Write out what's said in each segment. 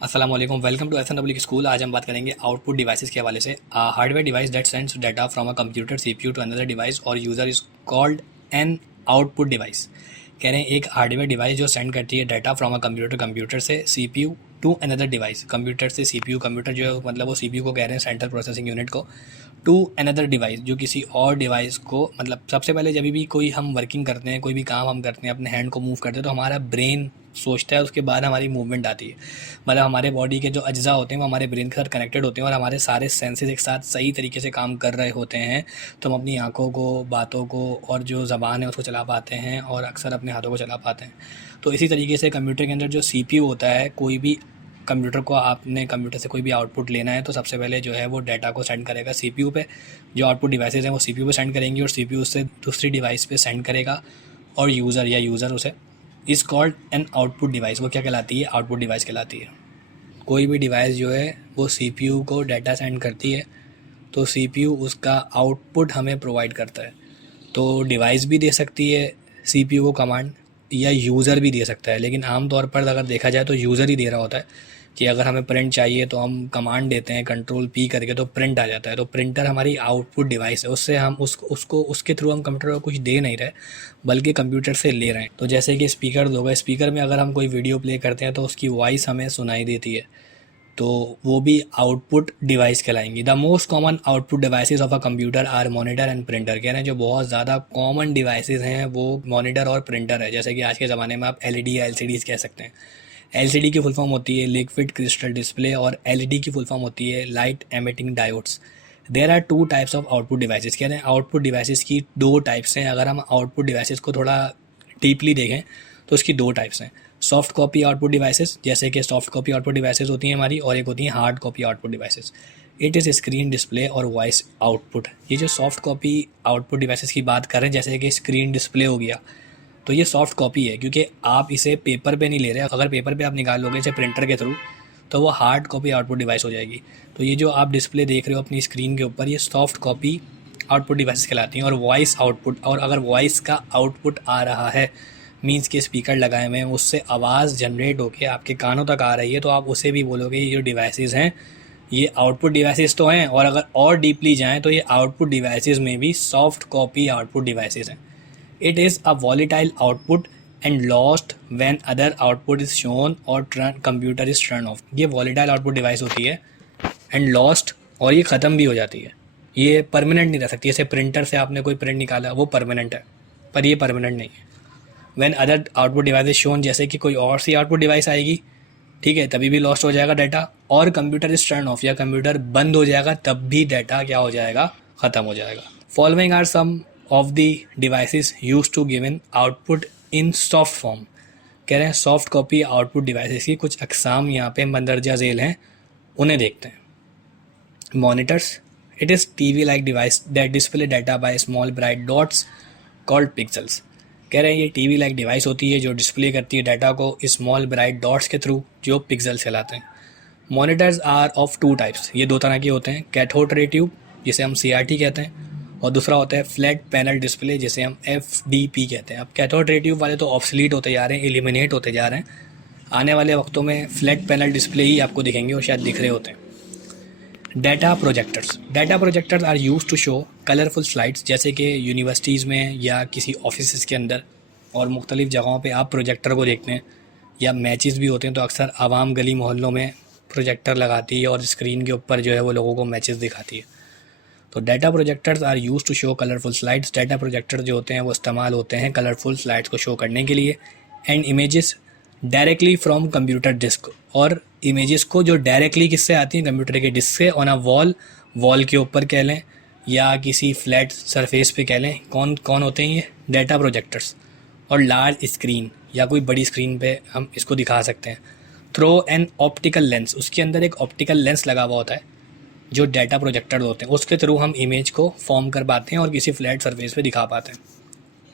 अस्सलाम वालेकुम, welcome to एसएनडब्ल्यू की स्कूल। आज हम बात करेंगे आउटपुट डिवाइसेस के हवाले से। Hardware device that sends data from a computer CPU to another device or user is called an output device. कह रहे हैं एक हार्डवेयर डिवाइस जो सेंड करती है डाटा फ्रॉम अ कंप्यूटर से CPU to another device. Computer से CPU, computer जो है मतलब वो सीपीयू को कह रहे हैं, सेंट्रल प्रोसेसिंग यूनिट को, टू अनदर डिवाइस जो किसी और डिवाइस को, मतलब सबसे पहले जब भी कोई हम वर्किंग करते हैं, कोई भी काम हम करते हैं, अपने हैंड को मूव करते हैं तो हमारा ब्रेन सोचता है, उसके बाद हमारी मूवमेंट आती है। मतलब हमारे बॉडी के जो अज्जा होते हैं वो हमारे ब्रेन के साथ कनेक्टेड होते हैं और हमारे सारे सेंसेस एक साथ सही तरीके से काम कर रहे होते हैं, तो हम अपनी आँखों को, बातों को और जो ज़बान है उसको चला पाते हैं और अक्सर अपने हाथों को चला पाते हैं। तो इसी तरीके से कंप्यूटर के अंदर जो सीपीयू होता है, कोई भी कंप्यूटर को, आपने कंप्यूटर से कोई भी आउटपुट लेना है तो सबसे पहले जो है वो डाटा को सेंड करेगा सीपीयू पे। जो आउटपुट डिवाइसेज हैं वो सीपीयू पे सेंड करेंगी और सीपीयू उससे दूसरी डिवाइस पे सेंड करेगा और यूज़र उसे is called an output device. वो क्या कहलाती है? आउटपुट डिवाइस कहलाती है। कोई भी डिवाइस जो है वो सीपीयू को डाटा सेंड करती है तो सीपीयू उसका आउटपुट हमें प्रोवाइड करता है। तो डिवाइस भी दे सकती है सीपीयू को कमांड, या यूज़र भी दे सकता है, लेकिन आमतौर पर अगर देखा जाए तो यूज़र ही दे रहा होता है कि अगर हमें प्रिंट चाहिए तो हम कमांड देते हैं कंट्रोल पी करके तो प्रिंट आ जाता है। तो प्रिंटर हमारी आउटपुट डिवाइस है, उससे हम उसको उसके थ्रू हम कंप्यूटर को कुछ दे नहीं रहे बल्कि कंप्यूटर से ले रहे हैं। तो जैसे कि स्पीकर होगा, स्पीकर में अगर हम कोई वीडियो प्ले करते हैं तो उसकी वॉइस हमें सुनाई देती है, तो वो भी आउटपुट डिवाइस कहलाएंगी। The most common output devices of a computer are monitor and printer. कह रहे हैं जो बहुत ज़्यादा कॉमन डिवाइसेस हैं वो मॉनिटर और प्रिंटर है। जैसे कि आज के ज़माने में आप एलईडी या एलसीडीज़ कह सकते हैं। एलसीडी की फुल फॉर्म होती है लिक्विड क्रिस्टल डिस्प्ले और एलईडी की फुल फॉर्म होती है light emitting diodes. There are two types of output devices. कह रहे हैं आउटपुट डिवाइसेस की दो टाइप्स हैं। अगर हम आउटपुट डिवाइसेस को थोड़ा डीपली देखें तो उसकी दो टाइप्स हैं। सॉफ्ट कॉपी आउटपुट डिवाइसेस, जैसे कि सॉफ्ट कॉपी आउटपुट डिवाइसेस होती हैं हमारी, और एक होती हैं hard copy output devices. It is screen display और वॉइस आउटपुट। ये जो सॉफ्ट कॉपी आउटपुट डिवाइसेस की बात कर रहे हैं, जैसे कि स्क्रीन डिस्प्ले हो गया, तो ये सॉफ्ट कॉपी है क्योंकि आप इसे पेपर पे नहीं ले रहे। अगर पेपर पे आप निकाल लोगे इसे प्रिंटर के थ्रू तो वो हार्ड कॉपी आउटपुट डिवाइस हो जाएगी। तो ये जो आप डिस्प्ले देख रहे हो अपनी स्क्रीन के ऊपर, ये सॉफ्ट कॉपी आउटपुट डिवाइसेस कहलाती हैं। और वॉइस आउटपुट, और अगर वॉइस का आउटपुट आ रहा है, मीन्स के स्पीकर लगाए हुए हैं, उससे आवाज़ जनरेट होकर आपके कानों तक आ रही है, तो आप उसे भी बोलोगे ये जो डिवाइसेस हैं ये आउटपुट डिवाइसेस तो हैं। और अगर और डीपली जाएँ तो ये आउटपुट डिवाइसेस में भी सॉफ्ट कॉपी आउटपुट डिवाइसेस हैं। It is a volatile output and lost when other output is shown or computer is turned off। ये volatile output device होती है and lost, और ये ख़त्म भी हो जाती है। ये परमानेंट नहीं रह सकती। जैसे प्रिंटर से आपने कोई प्रिंट निकाला वो परमानेंट है, पर ये परमानेंट नहीं है। when other output device is shown, जैसे कि कोई और सी आउटपुट डिवाइस आएगी, ठीक है, तभी भी लॉस्ट हो जाएगा डाटा। और कंप्यूटर इज टर्न ऑफ, या कंप्यूटर बंद हो जाएगा, तब भी डाटा क्या हो जाएगा? ख़त्म हो जाएगा। Following are some of the devices use to given output in soft form. कह रहे हैं सॉफ्ट कॉपी आउटपुट डिवाइसेस की कुछ अकसाम यहाँ पे मंदरजा झेल हैं, उन्हें देखते हैं। Monitors, it is TV like device that display data by small bright dots called pixels. कह रहे हैं ये टीवी लाइक डिवाइस होती है जो डिस्प्ले करती है डाटा को स्मॉल ब्राइट डॉट्स के थ्रू, जो पिक्सल्स कहलाते हैं। Monitors are of two types, ये दो तरह के होते हैं। कैथोड रे ट्यूब, जिसे हम सीआरटी कहते हैं, और दूसरा होता है फ्लैट पैनल डिस्प्ले, जिसे हम एफडीपी कहते हैं। अब कैथोड रे ट्यूब वाले तो ऑब्सलीट होते जा रहे हैं, एलिमिनेट होते जा रहे हैं। आने वाले वक्तों में फ्लैट पैनल डिस्प्ले ही आपको दिखेंगे और शायद दिख रहे होते हैं। Data projectors are use to show colourful slides, जैसे कि यूनिवर्सिटीज़ में या किसी ऑफिस के अंदर और मुख्तलिफ़ जगहों पे आप प्रोजेक्टर को देखते हैं, या मैचेस भी होते हैं तो अक्सर आवाम गली मोहल्लों में प्रोजेक्टर लगाती है और स्क्रीन के ऊपर जो है वो लोगों को मैचेस दिखाती है। तो data projectors are use to show colourful slides. Data projector जो होते हैं वो इस्तेमाल होते हैं कलरफुल स्लाइड्स को शो करने के लिए। And images directly from computer disk, और इमेजेस को जो डायरेक्टली किससे आती हैं? कंप्यूटर के डिस्क से। ऑन अ वॉल के ऊपर कह लें या किसी फ्लैट सरफेस पे कह लें, कौन कौन होते हैं ये? Data projectors. और लार्ज स्क्रीन या कोई बड़ी स्क्रीन पे हम इसको दिखा सकते हैं। थ्रो एन ऑप्टिकल लेंस, उसके अंदर एक ऑप्टिकल लेंस लगा हुआ होता है जो डाटा प्रोजेक्टर होते हैं, उसके थ्रू हम इमेज को फॉर्म कर पाते हैं और किसी फ्लैट सरफेस पे दिखा पाते हैं।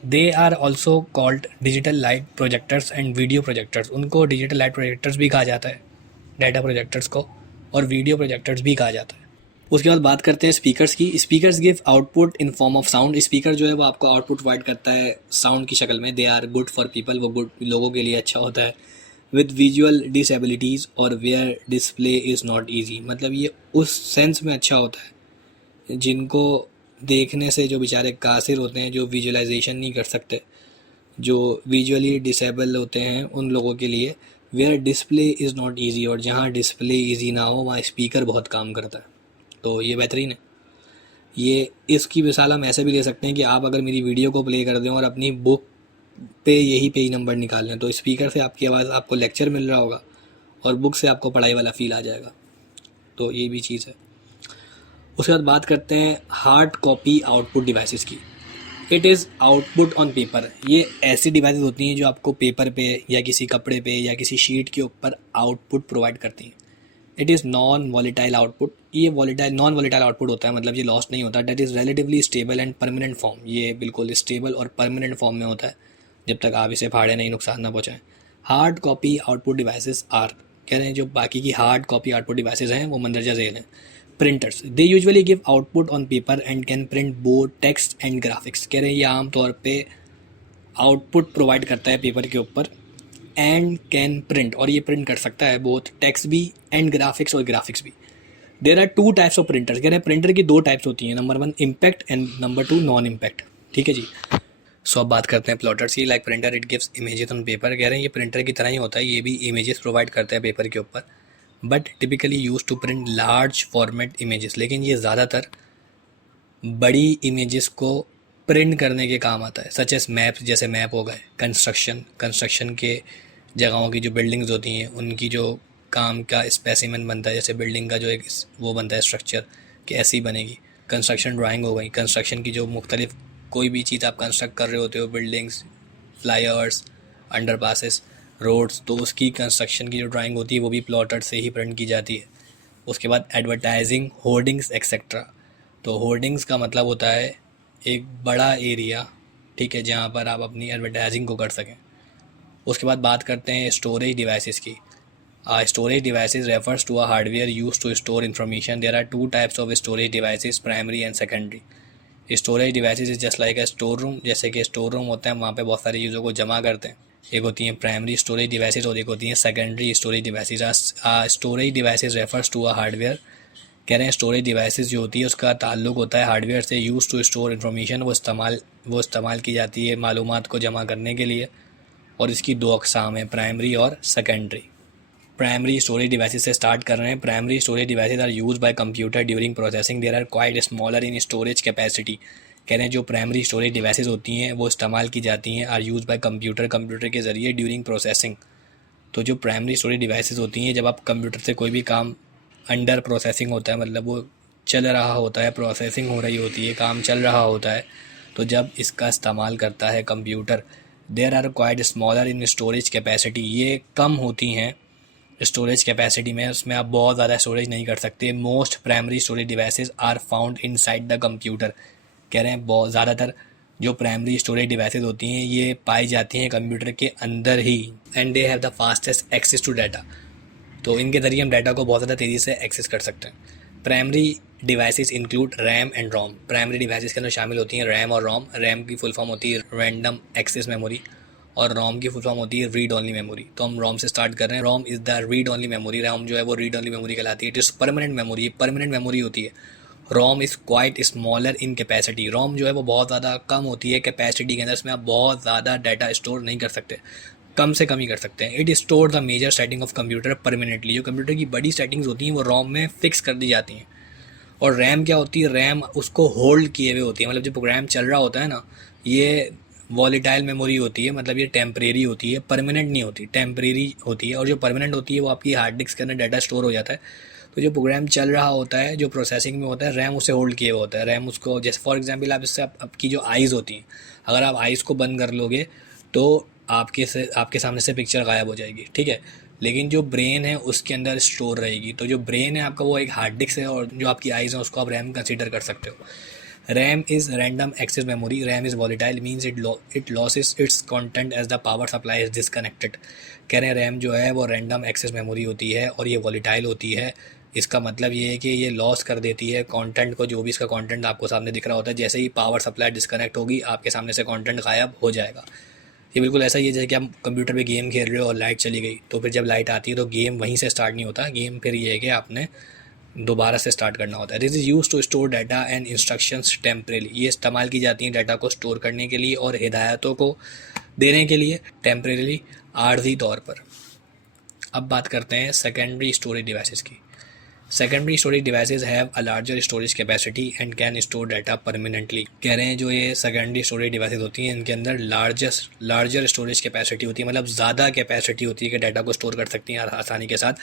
They are also called digital light projectors and video projectors. उनको डिजिटल लाइट प्रोजेक्टर्स भी कहा जाता है डाटा प्रोजेक्टर्स को, और वीडियो प्रोजेक्टर्स भी कहा जाता है। उसके बाद बात करते हैं स्पीकर्स की। Speakers give output in form of sound. Speaker जो है वो आपको आउटपुट प्रोवाइड करता है साउंड की शक्ल में। They are good for people, वो गुड लोगों के लिए अच्छा होता है। विद विजुअल डिसेबिलिटीज़ और where display is not easy, मतलब ये उस सेंस में अच्छा होता है जिनको देखने से जो बेचारे कासिर होते हैं, जो विजुअलाइजेशन नहीं कर सकते, जो विजुअली डिसेबल होते हैं, उन लोगों के लिए where display is not easy, और जहाँ डिस्प्ले ईजी ना हो वहाँ स्पीकर बहुत काम करता है। तो ये बेहतरीन है। ये इसकी मिसाल हम ऐसे भी ले सकते हैं कि आप अगर मेरी वीडियो को प्ले कर दें और अपनी बुक पे यही पेज नंबर निकाल लें, तो स्पीकर से आपकी आवाज़ आपको लेक्चर मिल रहा होगा और बुक से आपको पढ़ाई वाला फील आ जाएगा। तो ये भी चीज़ है। उसके बाद बात करते हैं हार्ड कॉपी आउटपुट डिवाइसेस की। It is output on paper. ये ऐसी डिवाइसेस होती हैं जो आपको पेपर पे या किसी कपड़े पे या किसी शीट के ऊपर आउटपुट प्रोवाइड करती हैं। It is non volatile output. ये नॉन वॉलेटाइल आउटपुट होता है, मतलब ये लॉस्ट नहीं होता। That is relatively stable and permanent form. ये बिल्कुल स्टेबल और परमानेंट फॉर्म में होता है जब तक आप इसे फाड़े नहीं, नुकसान ना पहुँचाएं। Hard copy output devices are, कह रहे हैं जो बाकी की हार्ड कॉपी आउटपुट डिवाइसेस हैं वो मंदरजा झेल हैं। Printers, they usually give output on paper and can print both text and graphics. कह रहे हैं ये आमतौर पे आउटपुट प्रोवाइड करता है पेपर के ऊपर एंड कैन प्रिंट, और ये प्रिंट कर सकता है बोथ टेक्स्ट भी एंड ग्राफिक्स, और ग्राफिक्स भी। There are two types of printers. कह रहे हैं प्रिंटर की दो टाइप्स होती हैं, number 1 impact and number 2 non impact. ठीक है जी। सो अब बात करते हैं प्लॉटर्स की। Like printer it gives images on paper. कह रहे हैं ये प्रिंटर की तरह ही होता है, ये भी इमेजेस प्रोवाइड करता है पेपर के ऊपर, but typically use to print large format images. लेकिन ये ज़्यादातर बड़ी इमेजेस को प्रिंट करने के काम आता है, सच एस मैप्स, जैसे मैप हो गए, कंस्ट्रक्शन के जगहों की जो बिल्डिंग्स होती हैं उनकी जो काम का स्पेसिमेन बनता है, जैसे बिल्डिंग का जो एक वो बनता है स्ट्रक्चर कि ऐसी बनेगी। कंस्ट्रक्शन ड्राइंग हो गई, कंस्ट्रक्शन की जो मुख्तलिफ कोई भी चीज़ आप कंस्ट्रक्ट कर रहे होते हो, बिल्डिंग्स, फ्लाईओवर्स, अंडरपासेस, रोड्स, तो उसकी कंस्ट्रक्शन की जो ड्राइंग होती है वो भी प्लॉटर से ही प्रिंट की जाती है। उसके बाद एडवर्टाइजिंग, होर्डिंग्स एक्सेट्रा। तो होर्डिंग्स का मतलब होता है एक बड़ा एरिया, ठीक है, जहाँ पर आप अपनी एडवर्टाइजिंग को कर सकें। उसके बाद बात करते हैं स्टोरेज डिवाइसेस की। Storage devices refers to a hardware use to store information. There are two types of storage devices, primary and secondary. Storage devices is just like a store room. जैसे कि स्टोर रूम होता है, वहाँ पे बहुत सारी चीज़ों को जमा करते हैं। एक होती हैं प्राइमरी स्टोरेज डिवाइसेस और एक होती हैं secondary storage devices. Storage devices refers to a hardware. कह रहे हैं स्टोरेज डिवाइसेस जो होती है उसका ताल्लुक होता है हार्डवेयर से। यूज़ टू स्टोर इन्फॉर्मेशन, वो इस्तेमाल की जाती है मालूमात को जमा करने के लिए। और इसकी दो अक़साम हैं, प्राइमरी और सेकेंडरी। प्राइमरी स्टोरेज डिवाइसेस से स्टार्ट कर रहे हैं। Primary storage devices are use by computer during processing. There are quite smaller in storage capacity. कह रहे हैं जो प्राइमरी स्टोरेज डिवाइसेस होती हैं वो इस्तेमाल की जाती हैं, आर यूज बाय कंप्यूटर के ज़रिए ड्यूरिंग प्रोसेसिंग। तो जो प्राइमरी स्टोरेज डिवाइसेस होती हैं, जब आप कंप्यूटर से कोई भी काम अंडर प्रोसेसिंग होता है, मतलब वो चल रहा होता है, प्रोसेसिंग हो रही होती है, काम चल रहा होता है, तो जब इसका इस्तेमाल करता है computer, there are quite smaller in storage capacity. ये कम होती हैं स्टोरेज कैपेसिटी में, उसमें आप बहुत ज़्यादा स्टोरेज नहीं कर सकते। Most primary storage devices are found inside the computer. कह रहे हैं बहुत ज़्यादातर जो प्राइमरी स्टोरेज डिवाइसेस होती हैं ये पाई जाती हैं कंप्यूटर के अंदर ही। And they have the fastest access to data. तो इनके ज़रिए हम डाटा को बहुत ज़्यादा तेज़ी से एक्सेस कर सकते हैं। Primary devices include RAM and ROM. Primary devices के अंदर शामिल होती हैं रैम और रोम। रैम की फुल फॉर्म होती है रैंडम एक्सेस मेमोरी, और रोम की फुल फॉर्म होती है रीड ओनली मेमोरी। तो हम रोम से स्टार्ट कर रहे हैं। ROM is the read only memory. ROM जो है वो रीड ओनली मेमोरी कहलाती है। It is permanent memory, permanent memory होती है। ROM is quite smaller in capacity. ROM जो है वो बहुत ज़्यादा कम होती है कैपेसिटी के अंदर, इसमें आप बहुत ज़्यादा डाटा स्टोर नहीं कर सकते, कम से कम ही कर सकते हैं। It store the major setting of computer permanently. जो कंप्यूटर की बड़ी सेटिंग्स होती हैं वो रोम में फिक्स कर दी जाती हैं। और रैम क्या होती है, रैम उसको होल्ड किए हुए होती है, मतलब जो प्रोग्राम चल रहा होता है ना, ये वॉलीटाइल मेमोरी होती है, मतलब ये टेम्परेरी होती है, परमानेंट नहीं होती, टेम्परेरी होती है। और जो परमानेंट होती है वो आपकी हार्ड डिस्क के अंदर डाटा स्टोर हो जाता है। तो जो प्रोग्राम चल रहा होता है, जो प्रोसेसिंग में होता है, रैम उसे होल्ड किए हुए होता है। रैम उसको, जैसे फॉर एग्जांपल आप इससे आपकी जो आइज़ होती हैं, अगर आप आइज़ को बंद कर लोगे तो आपके सामने से पिक्चर गायब हो जाएगी, ठीक है। लेकिन जो ब्रेन है उसके अंदर स्टोर रहेगी। तो जो ब्रेन है आपका वो एक हार्ड डिस्क है, और जो आपकी आइज़ है उसको आप रैम कंसीडर कर सकते हो। RAM is random access memory. RAM is volatile means it loses its content as the power supply is disconnected. कह रहे हैं रैम जो है वो रैंडम एक्सेस मेमोरी होती है और ये वॉलीटाइल होती है। इसका मतलब ये है कि ये लॉस कर देती है कंटेंट को, जो भी इसका कंटेंट आपको सामने दिख रहा होता है। जैसे ही पावर सप्लाई डिस्कनेक्ट होगी आपके सामने से कंटेंट गायब हो जाएगा। ये बिल्कुल ऐसा ही है जैसे कि आप कंप्यूटर पे गेम खेल रहे हो और लाइट चली गई, तो फिर जब लाइट आती है तो गेम वहीं से स्टार्ट नहीं होता, गेम फिर ये है कि आपने दोबारा से स्टार्ट करना होता है। This is use to store data and instructions temporarily, ये इस्तेमाल की जाती हैं डाटा को स्टोर करने के लिए और हिदायतों को देने के लिए टेम्परेली, आर्जी तौर पर। अब बात करते हैं सेकेंडरी स्टोरेज डिवाइसेस की। Secondary storage devices have a larger storage capacity and can store data permanently. कह रहे हैं जो ये सेकेंडरी स्टोरेज डिवाइसेस होती हैं इनके अंदर लार्जर स्टोरेज कैपेसिटी होती है, मतलब ज़्यादा कैपेसिटी होती है कि डाटा को स्टोर कर सकती हैं आसानी के साथ,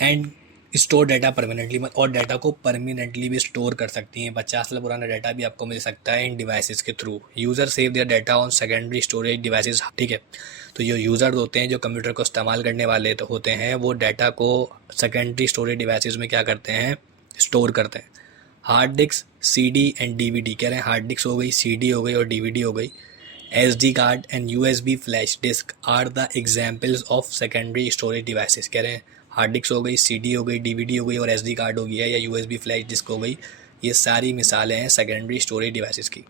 एंड स्टोर डाटा परमानेंटली, और डाटा को परमानेंटली भी स्टोर कर सकती हैं। 50 साल पुराना डाटा भी आपको मिल सकता है इन डिवाइसेस के through. User save their data on secondary storage devices, ठीक है। तो जो यूज़र होते हैं, जो कंप्यूटर को इस्तेमाल करने वाले तो होते हैं, वो डाटा को सेकेंडरी स्टोरेज डिवाइसेस में क्या करते हैं, स्टोर करते हैं। Hard disk, CD and DVD, कह रहे हैं हार्ड डिस्क हो गई, CD हो गई और DVD हो गई, SD card and USB flash disk are the examples of secondary storage devices. कह रहे हैं हार्ड डिस्क हो गई, CD हो गई, DVD हो गई और SD कार्ड हो गया या USB फ्लैश डिस्क हो गई, ये सारी मिसालें हैं सेकेंडरी स्टोरेज डिवाइसेस की।